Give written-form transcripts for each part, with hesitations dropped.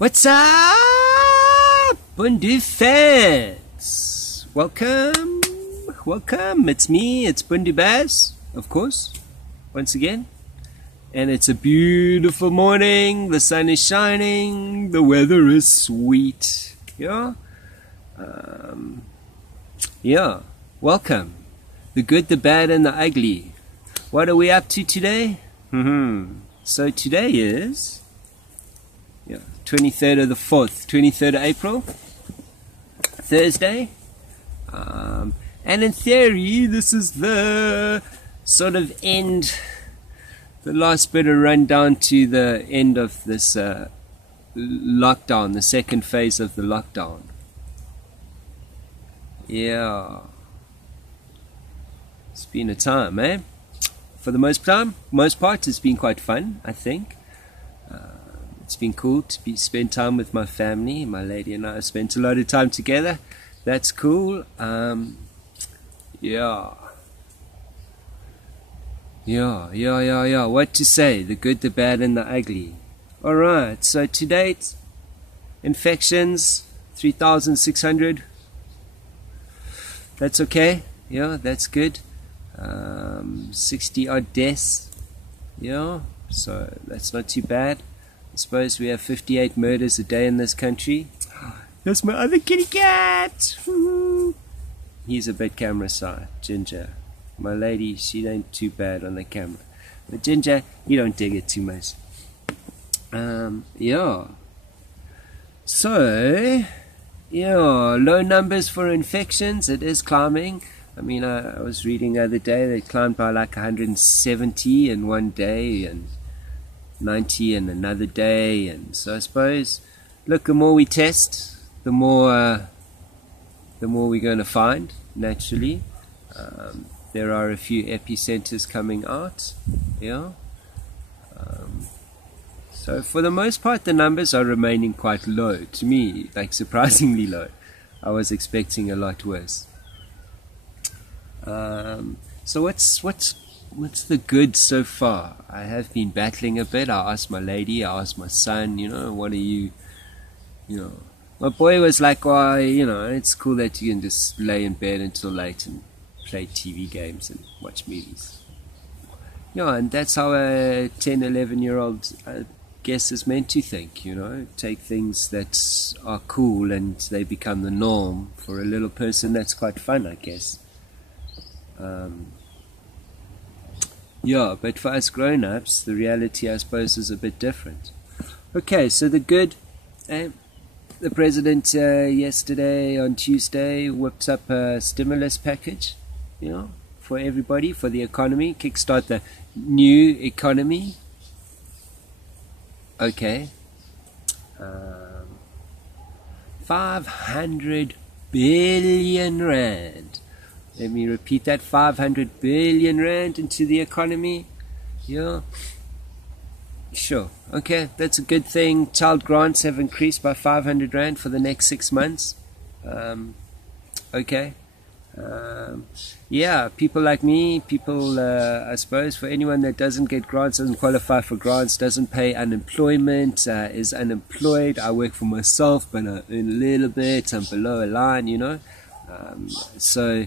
What's up, Bundu fans? Welcome. It's me, it's Bundu Baz, of course, once again. And it's a beautiful morning, the sun is shining, the weather is sweet. Yeah? Welcome. The good, the bad, and the ugly. What are we up to today? So today is 23rd of the 4th, 23rd of April, Thursday. And in theory, this is the sort of end, the last bit of rundown to the end of this lockdown, the second phase of the lockdown. Yeah. It's been a time, eh? For the most part, it's been quite fun, I think. It's been cool to spend time with my family. My lady and I have spent a lot of time together. That's cool. Yeah. What to say? The good, the bad, and the ugly. Alright, so to date, infections, 3,600. That's okay. Yeah, that's good. 60 odd deaths. Yeah, so that's not too bad. I suppose we have 58 murders a day in this country. That's my other kitty cat. He's a bit camera shy, Ginger. My lady, she ain't too bad on the camera. But Ginger, you don't dig it too much. Yeah. So, low numbers for infections. It is climbing. I mean, I was reading the other day, they climbed by like 170 in one day and 90 in another day. And so I suppose, look, the more we test, the more we're going to find, naturally. There are a few epicenters coming out. Yeah. So for the most part, the numbers are remaining quite low. To me, like surprisingly low. I was expecting a lot worse. So what's the good so far? I have been battling a bit. I asked my lady, I asked my son, what are you, my boy was like, well, it's cool that you can just lay in bed until late and play TV games and watch movies. Yeah, and that's how a 10, 11-year-old, I guess, is meant to think, take things that are cool and they become the norm. For a little person, that's quite fun, I guess. But for us grown-ups, the reality, I suppose, is a bit different. Okay, so the good, the president yesterday, on Tuesday, whipped up a stimulus package, for everybody, for the economy, kickstart the new economy. Okay. 500 billion rand. Let me repeat that, 500 billion rand into the economy. Yeah. Sure. Okay, that's a good thing. Child grants have increased by 500 rand for the next 6 months. Okay. People like me, I suppose, for anyone that doesn't get grants, doesn't qualify for grants, doesn't pay unemployment, is unemployed. I work for myself, but I earn a little bit. I'm below a line, So,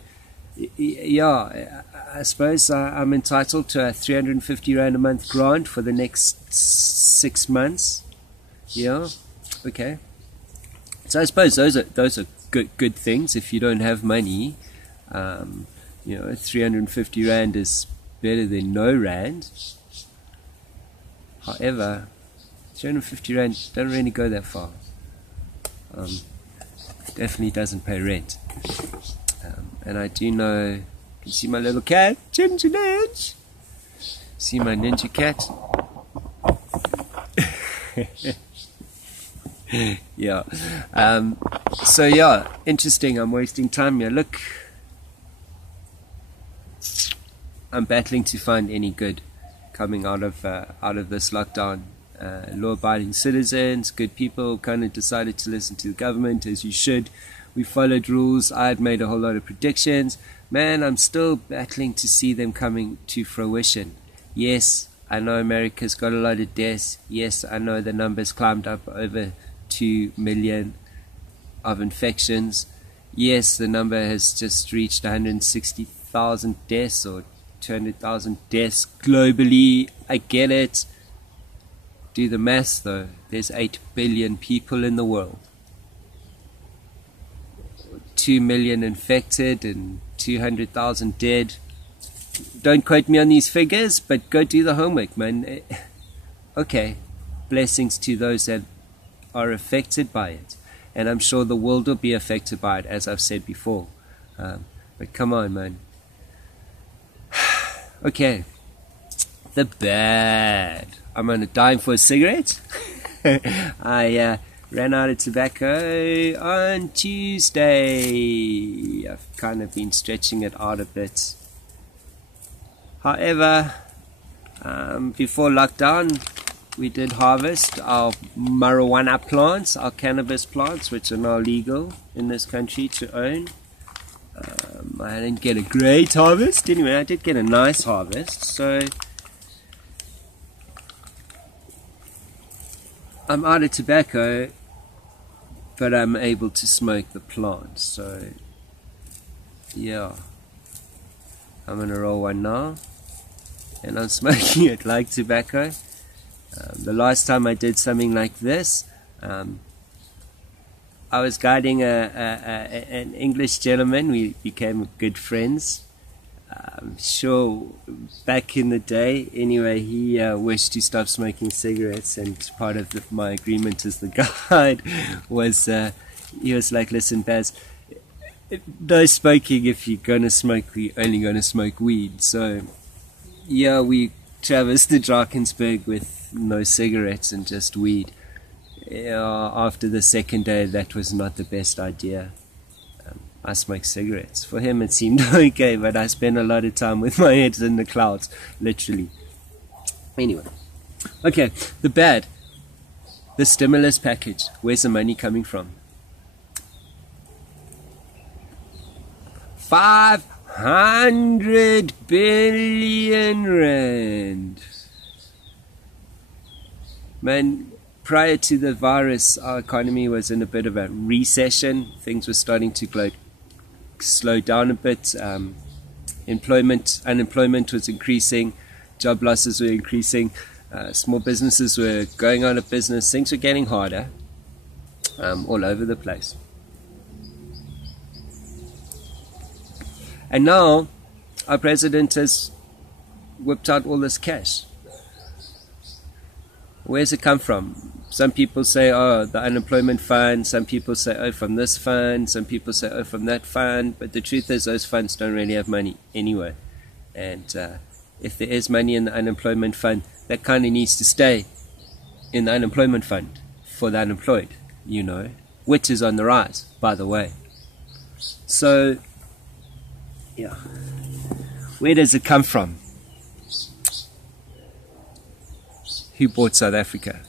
I suppose I'm entitled to a 350 rand a month grant for the next 6 months. Yeah, okay. So I suppose those are good things. If you don't have money, 350 rand is better than no rand. However, 350 rand don't really go that far. Definitely doesn't pay rent. And I do know, you can see my little cat, Ginger Ninja. See my ninja cat? Yeah. Interesting. I'm wasting time here. Look, I'm battling to find any good coming out of this lockdown. Law-abiding citizens, good people, kind of decided to listen to the government, as you should. We followed rules. I had made a whole lot of predictions. Man, I'm still battling to see them coming to fruition. Yes, I know America's got a lot of deaths. Yes, I know the numbers climbed up over 2 million of infections. Yes, the number has just reached 160,000 deaths or 200,000 deaths globally. I get it. Do the maths though. There's 8 billion people in the world. 2 million infected and 200,000 dead. Don't quote me on these figures, but go do the homework, man. Okay, blessings to those that are affected by it. And I'm sure the world will be affected by it, as I've said before. But come on, man. Okay, the bad. I'm dying for a cigarette. I ran out of tobacco on Tuesday. I've kind of been stretching it out a bit. However, before lockdown, we did harvest our marijuana plants, our cannabis plants, which are now legal in this country to own. I didn't get a great harvest. Anyway, I did get a nice harvest. So I'm out of tobacco, but I'm able to smoke the plant. So yeah, I'm gonna roll one now, and I'm smoking it like tobacco. The last time I did something like this, I was guiding an English gentleman. We became good friends. Sure, back in the day, anyway, he wished to stop smoking cigarettes, and part of my agreement as the guide was, he was like, listen, Baz, no smoking. If you're going to smoke, we're only going to smoke weed. So, yeah, we traversed the Drakensberg with no cigarettes and just weed. After the second day, that was not the best idea. I smoked cigarettes. For him, it seemed okay, but I spent a lot of time with my head in the clouds, literally. Anyway, okay, the bad. The stimulus package. Where's the money coming from? 500 billion rand. Man, prior to the virus, our economy was in a bit of a recession. Things were starting to slow down a bit. Unemployment was increasing. Job losses were increasing. Small businesses were going out of business. Things were getting harder all over the place. And now, our president has whipped out all this cash. Where's it come from? Some people say, oh, the unemployment fund. Some people say, oh, from this fund. Some people say, oh, from that fund. But the truth is, those funds don't really have money anyway. And if there is money in the unemployment fund, that kind of needs to stay in the unemployment fund for the unemployed, which is on the rise, by the way. So, yeah. Where does it come from? Who bought South Africa?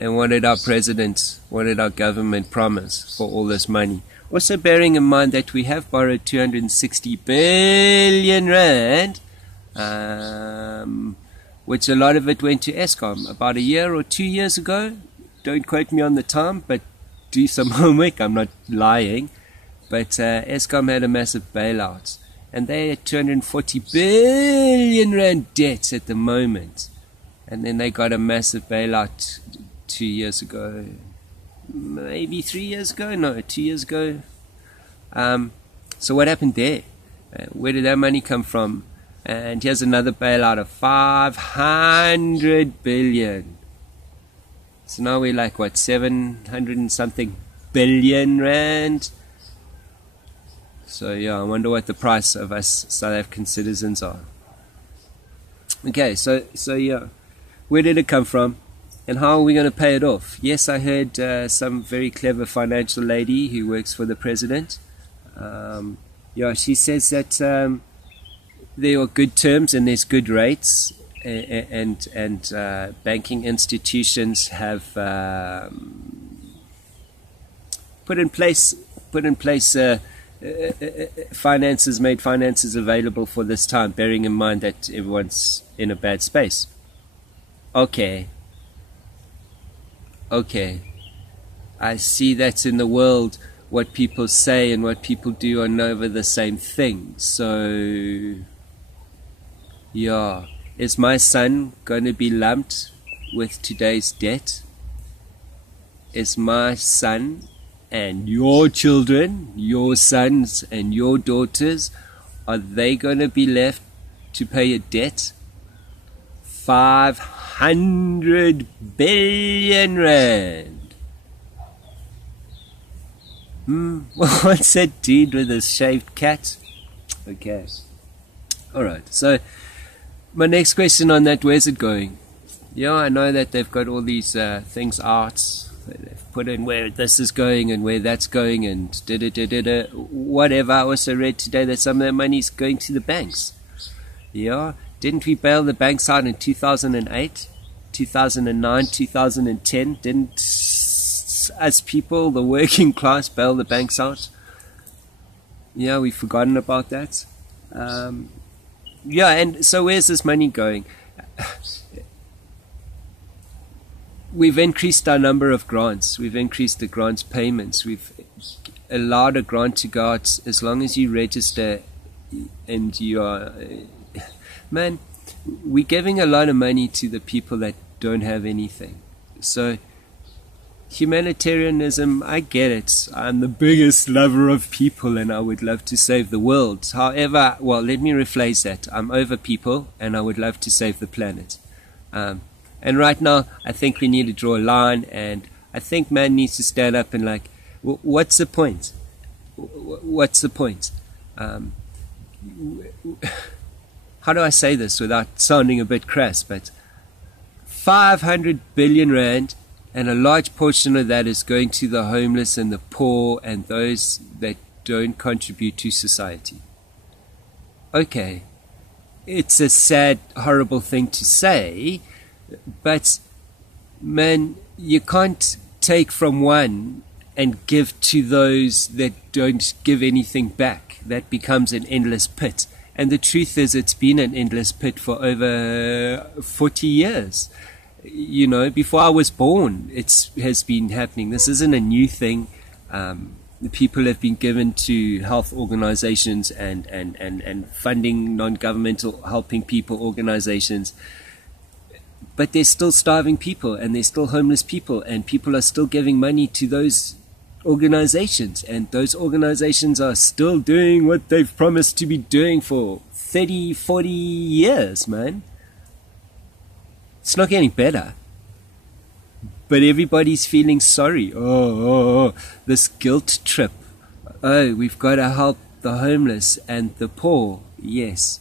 And what did our president, what did our government promise for all this money? Also bearing in mind that we have borrowed 260 billion rand, which a lot of it went to Eskom about a year or 2 years ago. Don't quote me on the time, but do some homework. I'm not lying. But Eskom had a massive bailout, and they had 240 billion rand debts at the moment. And then they got a massive bailout 2 years ago, maybe 3 years ago, no, 2 years ago. So what happened there? Where did that money come from? And here's another bailout of 500 billion. So now we're like, what, 700 and something billion rand? So yeah, I wonder what the price of us South African citizens are. Okay, so yeah. Where did it come from? And how are we going to pay it off? Yes, I heard some very clever financial lady who works for the president. She says that there are good terms and there's good rates, and banking institutions have put in place made finances available for this time, bearing in mind that everyone's in a bad space. Okay. I see that in the world, what people say and what people do are never the same thing. So, yeah. Is my son going to be lumped with today's debt? Is my son and your children, your sons and your daughters, are they going to be left to pay a debt? 500 billion rand. What's that dude with his shaved cat? Okay. Alright, so my next question on that, where's it going? Yeah, I know that they've got all these things out. They've put in where this is going and where that's going and whatever. I also read today that some of that money is going to the banks. Yeah, didn't we bail the banks out in 2008, 2009, 2010? Didn't us people, the working class, bail the banks out? Yeah, we've forgotten about that. Yeah, and so where's this money going? We've increased our number of grants. We've increased the grants payments. We've allowed a grant to go out as long as you register and you are... Man, we're giving a lot of money to the people that don't have anything. So, humanitarianism, I get it. I'm the biggest lover of people and I would love to save the world. However, well, let me rephrase that. I'm over people and I would love to save the planet. And right now, I think we need to draw a line, and I think man needs to stand up and like, what's the point? What's the point? How do I say this without sounding a bit crass? But 500 billion rand, and a large portion of that is going to the homeless and the poor and those that don't contribute to society. Okay, it's a sad, horrible thing to say, but man, you can't take from one and give to those that don't give anything back. That becomes an endless pit. And the truth is, it's been an endless pit for over 40 years. You know, before I was born, it has been happening. This isn't a new thing. The people have been given to health organizations and funding non-governmental helping people organizations. But there's still starving people and there's still homeless people, and people are still giving money to those organizations, and those organizations are still doing what they've promised to be doing for 30, 40 years, man. It's not getting better. But everybody's feeling sorry. Oh, this guilt trip. Oh, we've got to help the homeless and the poor. Yes.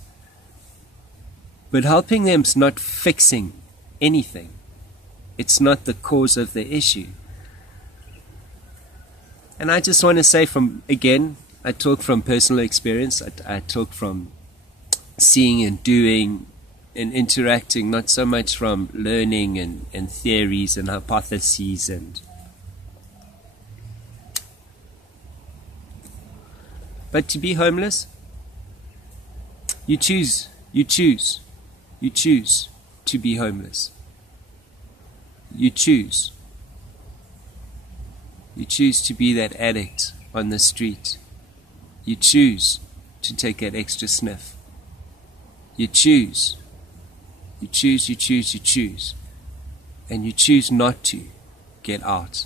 But helping them's not fixing anything. It's not the cause of the issue. And I just want to say I talk from personal experience. I talk from seeing and doing and interacting, not so much from learning and theories and hypotheses but to be homeless, you choose to be homeless. You choose to be that addict on the street. You choose to take that extra sniff. You choose. And you choose not to get out.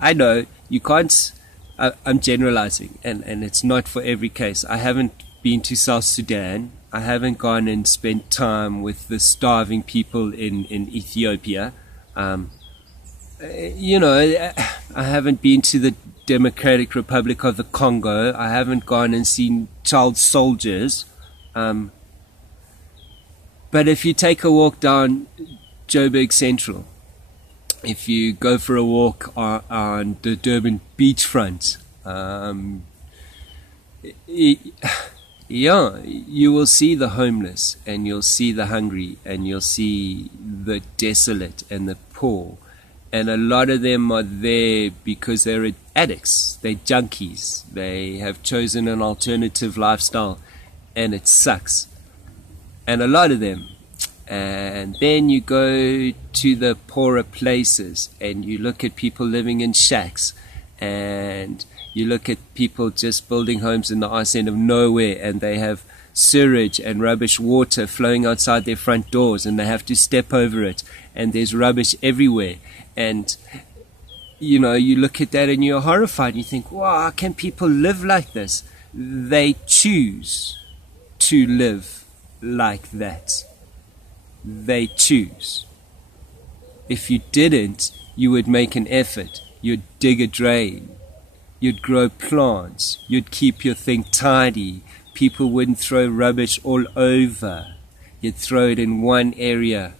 I know you can't, I'm generalizing, and it's not for every case. I haven't been to South Sudan. I haven't gone and spent time with the starving people in Ethiopia. You know, I haven't been to the Democratic Republic of the Congo. I haven't gone and seen child soldiers. But if you take a walk down Joburg Central, if you go for a walk on the Durban beachfront, yeah, you will see the homeless, and you'll see the hungry, and you'll see the desolate and the poor. And a lot of them are there because they're addicts, they're junkies, they have chosen an alternative lifestyle, and it sucks. and a lot of them. And then you go to the poorer places and you look at people living in shacks, and you look at people just building homes in the arse end of nowhere, and they have sewage and rubbish water flowing outside their front doors, and they have to step over it, and there's rubbish everywhere. And you know, you look at that and you're horrified. You think, wow, how can people live like this? They choose to live like that. They choose. If you didn't, you would make an effort. You'd dig a drain. You'd grow plants. You'd keep your thing tidy. People wouldn't throw rubbish all over. You'd throw it in one area.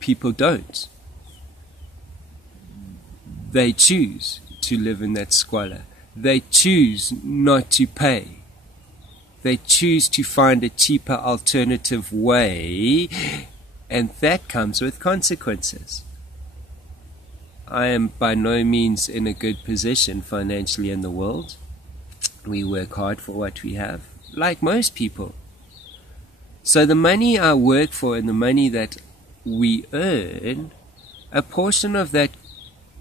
People don't. They choose to live in that squalor. They choose not to pay. They choose to find a cheaper alternative way, and that comes with consequences. I am by no means in a good position financially in the world. We work hard for what we have, like most people. So the money I work for and the money that we earn, a portion of that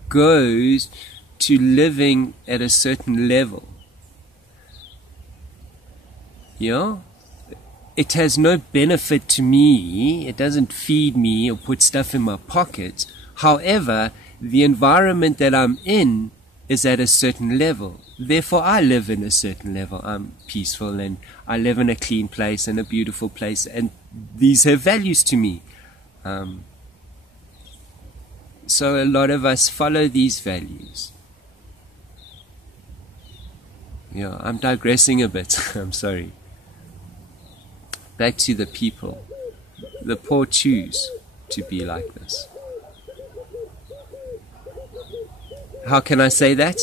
goes to living at a certain level. Yeah? It has no benefit to me. It doesn't feed me or put stuff in my pocket. However, the environment that I'm in is at a certain level. Therefore, I live in a certain level. I'm peaceful and I live in a clean place and a beautiful place, and these have values to me. So a lot of us follow these values. Yeah, I'm digressing a bit. I'm sorry. Back to the people. The poor choose to be like this. How can I say that?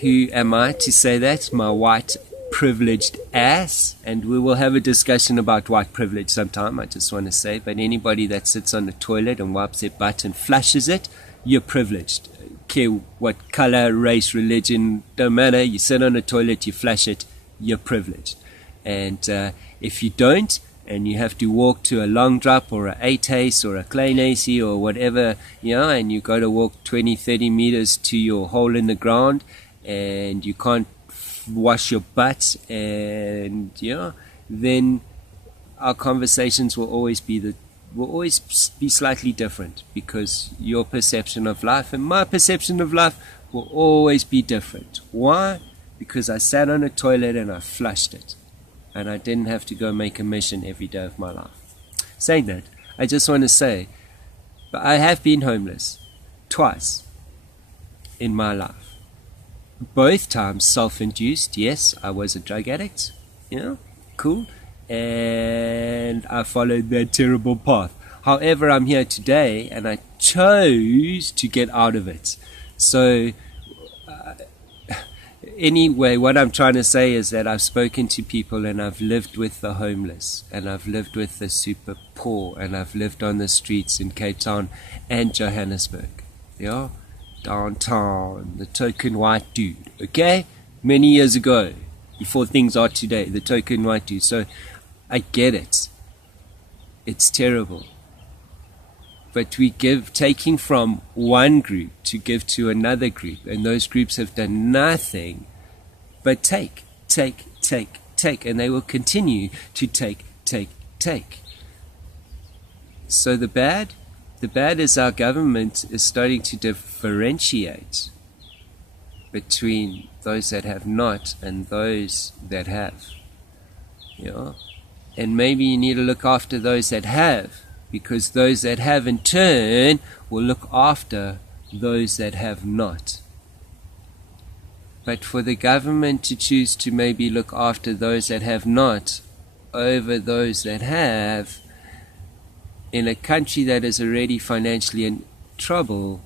Who am I to say that? My white privileged ass. And we will have a discussion about white privilege sometime, I just want to say. But anybody that sits on the toilet and wipes their butt and flushes it, you're privileged. Care what color, race, religion, don't matter. You sit on the toilet, you flush it, you're privileged. And if you don't, and you have to walk to a long drop or a 8-ace or a klein ace or whatever, you know, and you got to walk 20, 30 meters to your hole in the ground, and you can't wash your butt, and you know, then our conversations will always be slightly different, because your perception of life and my perception of life will always be different. Why? Because I sat on a toilet and I flushed it, and I didn't have to go make a mission every day of my life. Saying that, I just want to say, but I have been homeless twice in my life. Both times self-induced. Yes, I was a drug addict. You know, cool. And I followed that terrible path. However, I'm here today, and I chose to get out of it. So, anyway, what I'm trying to say is that I've spoken to people, and I've lived with the homeless, and I've lived with the super poor, and I've lived on the streets in Cape Town and Johannesburg. Yeah? Downtown, the token white dude, okay? Many years ago, before things are today, the token white dude. So, I get it. It's terrible. But we give, taking from one group to give to another group, and those groups have done nothing but take, and they will continue to take. So the bad is our government is starting to differentiate between those that have not and those that have. You know? And maybe you need to look after those that have, because those that have in turn will look after those that have not. But for the government to choose to maybe look after those that have not over those that have, in a country that is already financially in trouble,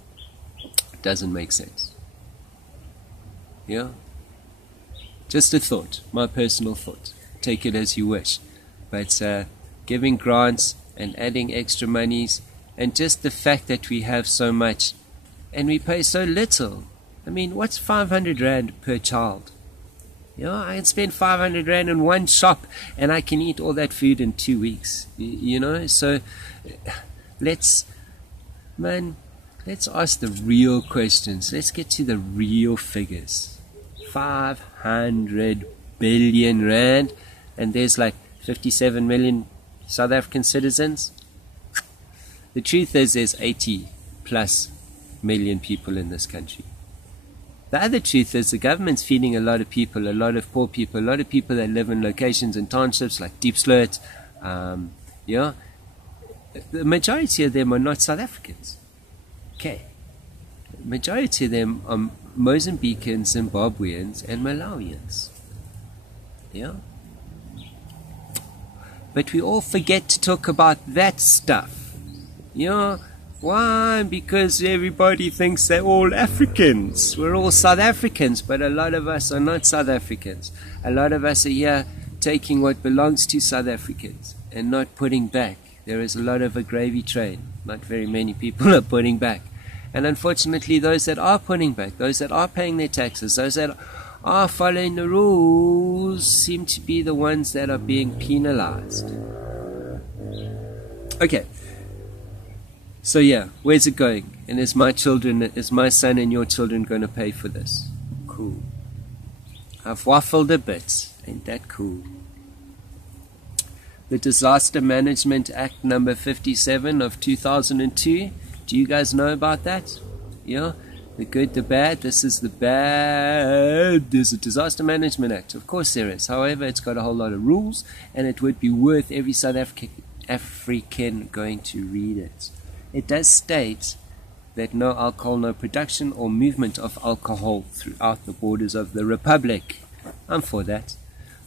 doesn't make sense. Yeah? Just a thought, my personal thought. Take it as you wish. But giving grants and adding extra monies, and just the fact that we have so much and we pay so little. I mean, what's 500 Rand per child? I can spend 500 Rand in one shop and I can eat all that food in 2 weeks. So let's ask the real questions. Let's get to the real figures. 500 billion Rand, and there's like 57 million South African citizens. The truth is there's 80 plus million people in this country. The other truth is the government's feeding a lot of people, a lot of poor people, a lot of people that live in locations and townships like Diepsloot. The majority of them are not South Africans. Okay. The majority of them are Mozambicans, Zimbabweans, and Malawians. But we all forget to talk about that stuff. Why? Because everybody thinks they're all Africans. We're all South Africans, but a lot of us are not South Africans. A lot of us are here taking what belongs to South Africans and not putting back. There is a lot of a gravy train. Not very many people are putting back. And unfortunately, those that are putting back, those that are paying their taxes, those that are following the rules seem to be the ones that are being penalized. Okay. So where's it going? And is my son and your children going to pay for this? Cool. I've waffled a bit. Ain't that cool? The Disaster Management Act number 57 of 2002. Do you guys know about that? The good, the bad. This is the bad. There's a Disaster Management Act. Of course there is. However, it's got a whole lot of rules, and it would be worth every South African going to read it. It does state that no alcohol, no production or movement of alcohol throughout the borders of the Republic. I'm for that.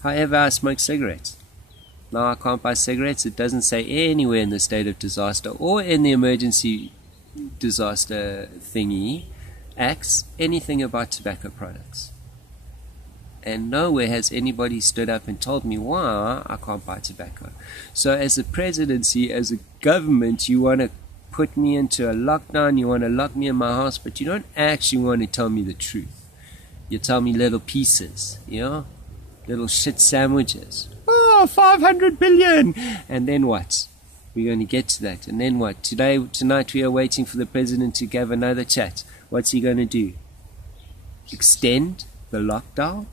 However, I smoke cigarettes. Now I can't buy cigarettes. It doesn't say anywhere in the state of disaster or in the emergency disaster thingy acts anything about tobacco products. And nowhere has anybody stood up and told me why I can't buy tobacco. So as a presidency, as a government, you want to put me into a lockdown, you want to lock me in my house, but you don't actually want to tell me the truth. You tell me little pieces, little shit sandwiches. 500 billion! And then what? We're going to get to that. And then what? Tonight we are waiting for the president to give another chat. What's he going to do? Extend the lockdown?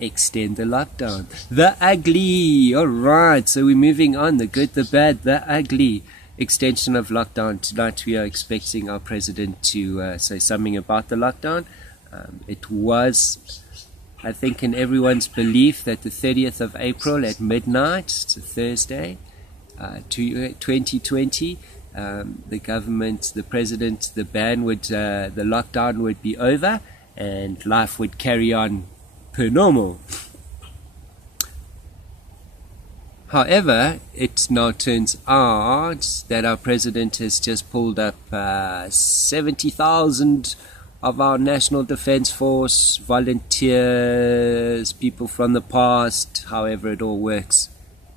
Extend the lockdown. The ugly. Alright, so we're moving on. The good, the bad, the ugly. Extension of lockdown. Tonight we are expecting our president to say something about the lockdown. It was, I think, in everyone's belief that the 30th of April at midnight, it's a Thursday, 2020, the government, the president, the lockdown would be over and life would carry on per normal. However, it now turns out that our president has just pulled up 70,000 of our National Defence Force, volunteers, people from the past, however it all works.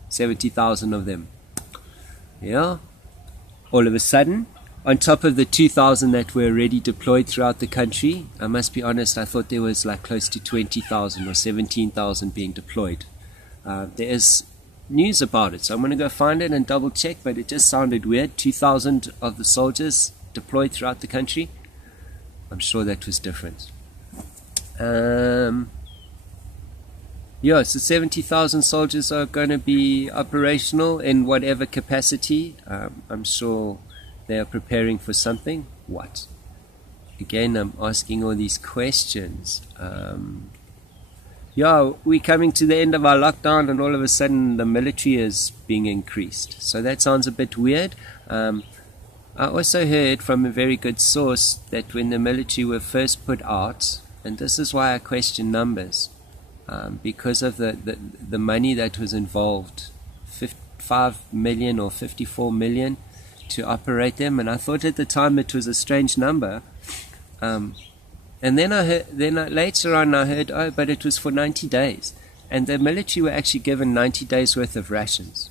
70,000 of them. All of a sudden, on top of the 2,000 that were already deployed throughout the country, I must be honest, I thought there was like close to 20,000 or 17,000 being deployed. There is news about it, so I'm going to go find it and double check, but it just sounded weird. 2,000 of the soldiers deployed throughout the country. I'm sure that was different. So 70,000 soldiers are going to be operational in whatever capacity. I'm sure they are preparing for something. What? Again, I'm asking all these questions. We're coming to the end of our lockdown and all of a sudden the military is being increased. So that sounds a bit weird. I also heard from a very good source that when the military were first put out, and this is why I question numbers, because of the money that was involved, 5 million or 54 million to operate them, and I thought at the time it was a strange number. And then later on I heard, but it was for 90 days, and the military were actually given 90 days worth of rations.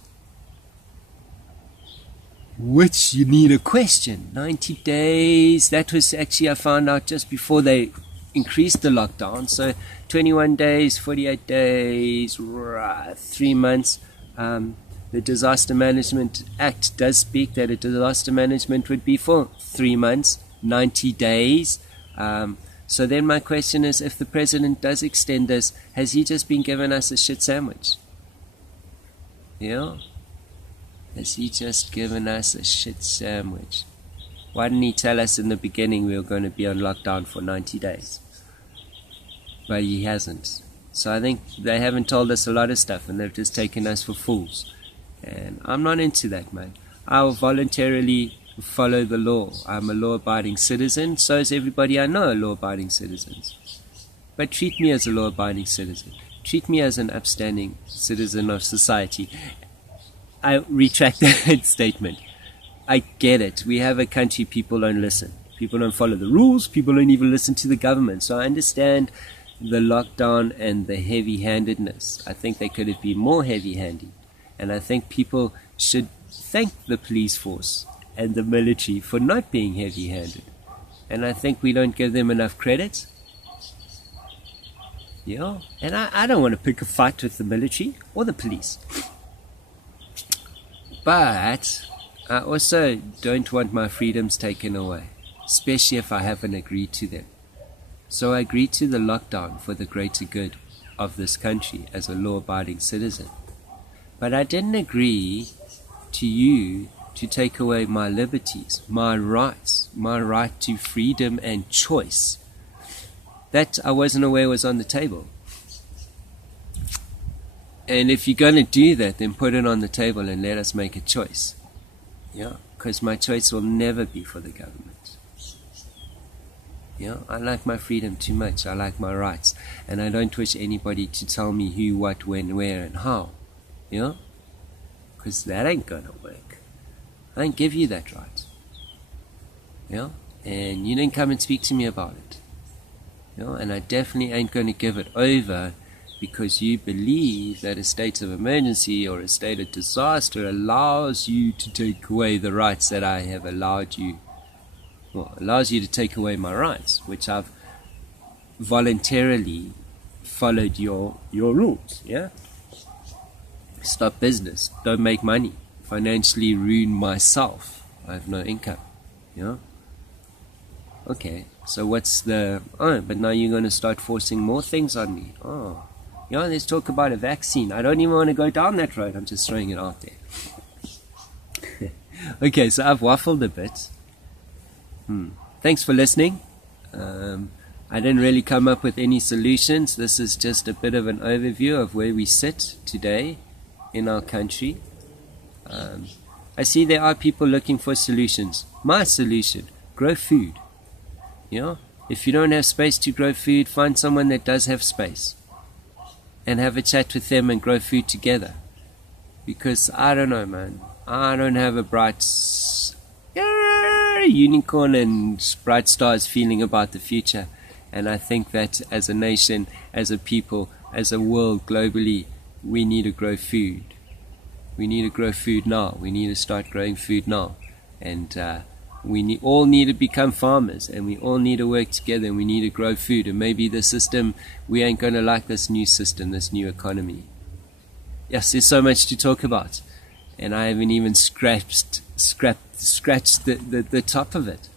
which you need a question. 90 days, that was actually, I found out just before they increased the lockdown. So 21 days, 48 days, 3 months. The Disaster Management Act does speak that a disaster management would be for 3 months, 90 days. So then my question is, if the president does extend this, has he just been giving us a shit sandwich? Yeah? Has he just given us a shit sandwich? Why didn't he tell us in the beginning we were going to be on lockdown for 90 days? But he hasn't. So I think they haven't told us a lot of stuff, and they've just taken us for fools. And I'm not into that, man. I will voluntarily follow the law. I'm a law-abiding citizen. So is everybody I know are law-abiding citizens. But treat me as a law-abiding citizen. Treat me as an upstanding citizen of society. I retract that statement. I get it. We have a country, people don't listen. People don't follow the rules. People don't even listen to the government. So I understand the lockdown and the heavy-handedness. I think they could have been more heavy-handed. And I think people should thank the police force and the military for not being heavy-handed. And I think we don't give them enough credit. Yeah. And I don't want to pick a fight with the military or the police. But I also don't want my freedoms taken away, especially if I haven't agreed to them. So I agreed to the lockdown for the greater good of this country as a law-abiding citizen. But I didn't agree to you to take away my liberties, my rights, my right to freedom and choice. That I wasn't aware was on the table. And if you're going to do that, then put it on the table and let us make a choice. Yeah, because my choice will never be for the government. Yeah, I like my freedom too much. I like my rights. And I don't wish anybody to tell me who, what, when, where, and how. Yeah? Because that ain't going to work. I don't give you that right. Yeah? And you didn't come and speak to me about it. Yeah? And I definitely ain't going to give it over because you believe that a state of emergency or a state of disaster allows you to take away the rights that I have allowed you, well, allows you to take away my rights, which I've voluntarily followed your rules, yeah? Stop business, don't make money, financially ruin myself, I have no income, yeah? Okay, so what's the, but now you're going to start forcing more things on me, yeah, let's talk about a vaccine. I don't even want to go down that road. I'm just throwing it out there. Okay, so I've waffled a bit. Thanks for listening. I didn't really come up with any solutions. This is just a bit of an overview of where we sit today in our country. I see there are people looking for solutions. My solution, grow food. Yeah? If you don't have space to grow food, find someone that does have space. And have a chat with them and grow food together. Because I don't know, man. I don't have a bright unicorn and bright stars feeling about the future. And I think that as a nation, as a people, as a world globally, we need to grow food. We need to grow food now. We need to start growing food now. And we all need to become farmers, and we all need to work together, and we need to grow food. And maybe the system, we ain't going to like this new system, this new economy. Yes, there's so much to talk about, and I haven't even scratched the top of it.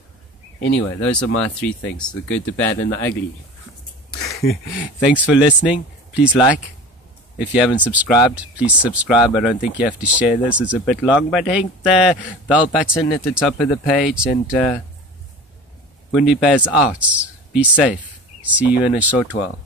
Anyway, those are my 3 things: the good, the bad, and the ugly. Thanks for listening. Please like. If you haven't subscribed, please subscribe. I don't think you have to share this. It's a bit long, but hit the bell button at the top of the page. And Windy Bears out. Be safe. See you in a short while.